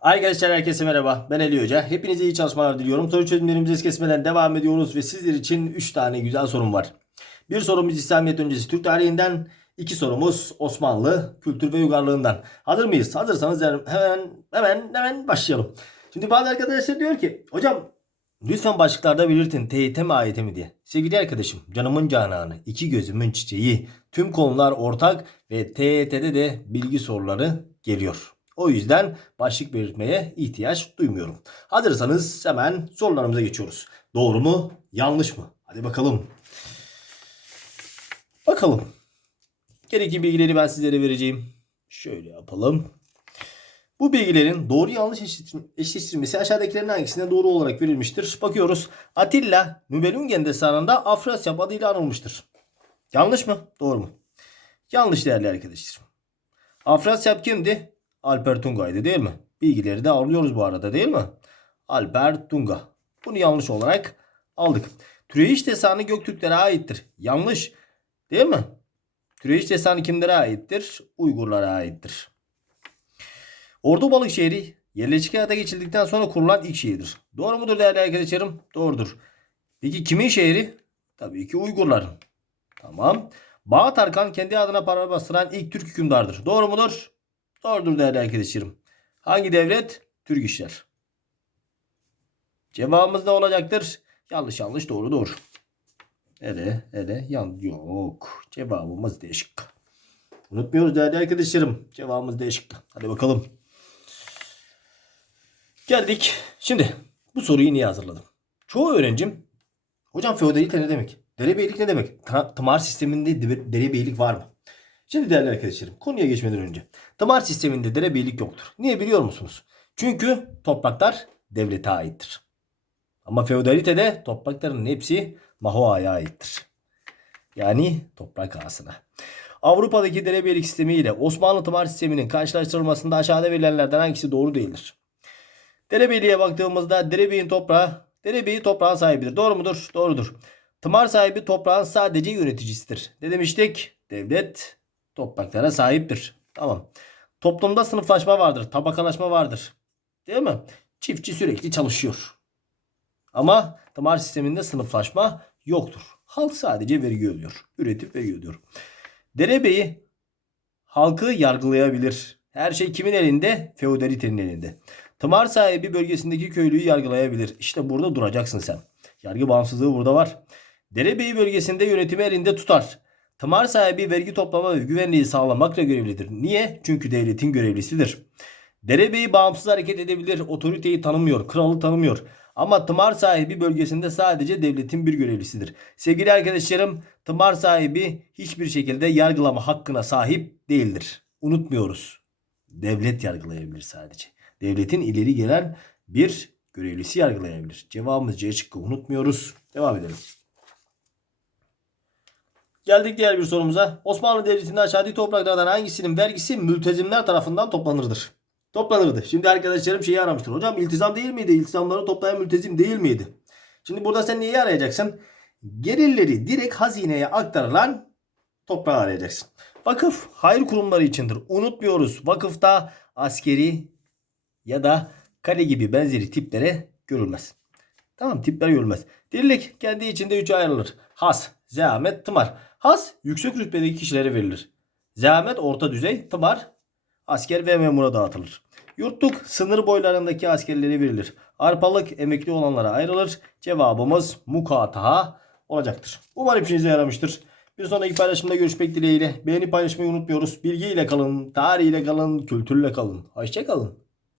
Arkadaşlar herkese merhaba. Ben Ali Hoca. Hepinize iyi çalışmalar diliyorum. Soru çözümlerimizi es kesmeden devam ediyoruz ve sizler için 3 tane güzel sorum var. Bir sorumuz İslamiyet öncesi Türk tarihinden, iki sorumuz Osmanlı kültür ve uygarlığından. Hazır mıyız? Hazırsanız hemen hemen hemen başlayalım. Şimdi bazı arkadaşlar diyor ki hocam lütfen başlıklarda belirtin TYT mi AYT mi diye. Sevgili arkadaşım canımın cananı, iki gözümün çiçeği, tüm konular ortak ve TYT'de de bilgi soruları geliyor. O yüzden başlık belirtmeye ihtiyaç duymuyorum. Hazırsanız hemen sorularımıza geçiyoruz. Doğru mu? Yanlış mı? Hadi bakalım. Bakalım. Gerekli bilgileri ben sizlere vereceğim. Şöyle yapalım. Bu bilgilerin doğru yanlış eşleştir- eşleştirmesi aşağıdakilerin hangisine doğru olarak verilmiştir? Bakıyoruz. Atilla Nübelungen destanında Afrasyap adıyla anılmıştır. Yanlış mı? Doğru mu? Yanlış değerli arkadaşlar. Afrasyap kimdi? Alper Tunga'ydı değil mi? Bilgileri de alıyoruz bu arada değil mi? Alper Tunga. Bunu yanlış olarak aldık. Türeyiş destanı Göktürklere aittir. Yanlış. Değil mi? Türeyiş destanı kimlere aittir? Uygurlara aittir. Ordu Balık şehri yerleşik hayata geçildikten sonra kurulan ilk şehirdir. Doğru mudur değerli arkadaşlarım? Doğrudur. Peki kimin şehri? Tabii ki Uygurların. Tamam. Bağat Tarkan kendi adına para bastıran ilk Türk hükümdardır. Doğru mudur? Doğrudur değerli arkadaşlarım. Hangi devlet? Türk işler. Cevabımız ne olacaktır? Yanlış yanlış doğru doğru. Ele ele yan yok. Cevabımız değişik. Unutmuyoruz değerli arkadaşlarım. Cevabımız değişik. Hadi bakalım. Geldik. Şimdi bu soruyu niye hazırladım? Çoğu öğrencim hocam feodalite ne demek? Derebeylik ne demek? Tımar sisteminde de- derebeylik var mı? Şimdi değerli arkadaşlarım konuya geçmeden önce tımar sisteminde derebeylik yoktur. Niye biliyor musunuz? Çünkü topraklar devlete aittir. Ama feodalitede toprakların hepsi Mahoa'ya aittir. Yani toprak ağasına. Avrupa'daki derebeylik sistemi ile Osmanlı tımar sisteminin karşılaştırılmasında aşağıda verilenlerden hangisi doğru değildir? Derebeyliğe baktığımızda derebeyin toprağı, derebeyi toprağın sahibidir. Doğru mudur? Doğrudur. Tımar sahibi toprağın sadece yöneticisidir. Ne demiştik? Devlet topraklara sahiptir. Tamam. Toplumda sınıflaşma vardır, tabakalaşma vardır. Değil mi? Çiftçi sürekli çalışıyor. Ama tımar sisteminde sınıflaşma yoktur. Halk sadece vergi ödüyor. Üretip vergi ödüyor. Derebeyi halkı yargılayabilir. Her şey kimin elinde? Feodalitenin elinde. Tımar sahibi bölgesindeki köylüyü yargılayabilir. İşte burada duracaksın sen. Yargı bağımsızlığı burada var. Derebeyi bölgesinde yönetimi elinde tutar. Tımar sahibi vergi toplama ve güvenliği sağlamakla görevlidir. Niye? Çünkü devletin görevlisidir. Derebeyi bağımsız hareket edebilir. Otoriteyi tanımıyor. Kralı tanımıyor. Ama tımar sahibi bölgesinde sadece devletin bir görevlisidir. Sevgili arkadaşlarım, tımar sahibi hiçbir şekilde yargılama hakkına sahip değildir. Unutmuyoruz. Devlet yargılayabilir sadece. Devletin ileri gelen bir görevlisi yargılayabilir. Cevabımız C şıkkı unutmuyoruz. Devam edelim. Geldik diğer bir sorumuza. Osmanlı Devleti'nde aşağıdaki topraklardan hangisinin vergisi mültezimler tarafından toplanırdır? Toplanırdı. Şimdi arkadaşlarım şeyi aramıştır. Hocam iltizam değil miydi? İltizamları toplayan mültezim değil miydi? Şimdi burada sen neyi arayacaksın? Gelirleri direkt hazineye aktarılan toprağı arayacaksın. Vakıf hayır kurumları içindir. Unutmuyoruz. Vakıfta askeri ya da kale gibi benzeri tiplere görülmez. Tamam tipler görülmez. Dirlik kendi içinde üçe ayrılır. Has, zahmet, tımar. Has yüksek rütbedeki kişilere verilir. Zahmet orta düzey, tımar asker ve memura dağıtılır. Yurtluk sınır boylarındaki askerlere verilir. Arpalık emekli olanlara ayrılır. Cevabımız mukataha olacaktır. Umarım işinize yaramıştır. Bir sonraki paylaşımda görüşmek dileğiyle. Beğeni paylaşmayı unutmuyoruz. Bilgiyle kalın, tarihiyle kalın, kültürle kalın. Hoşçakalın.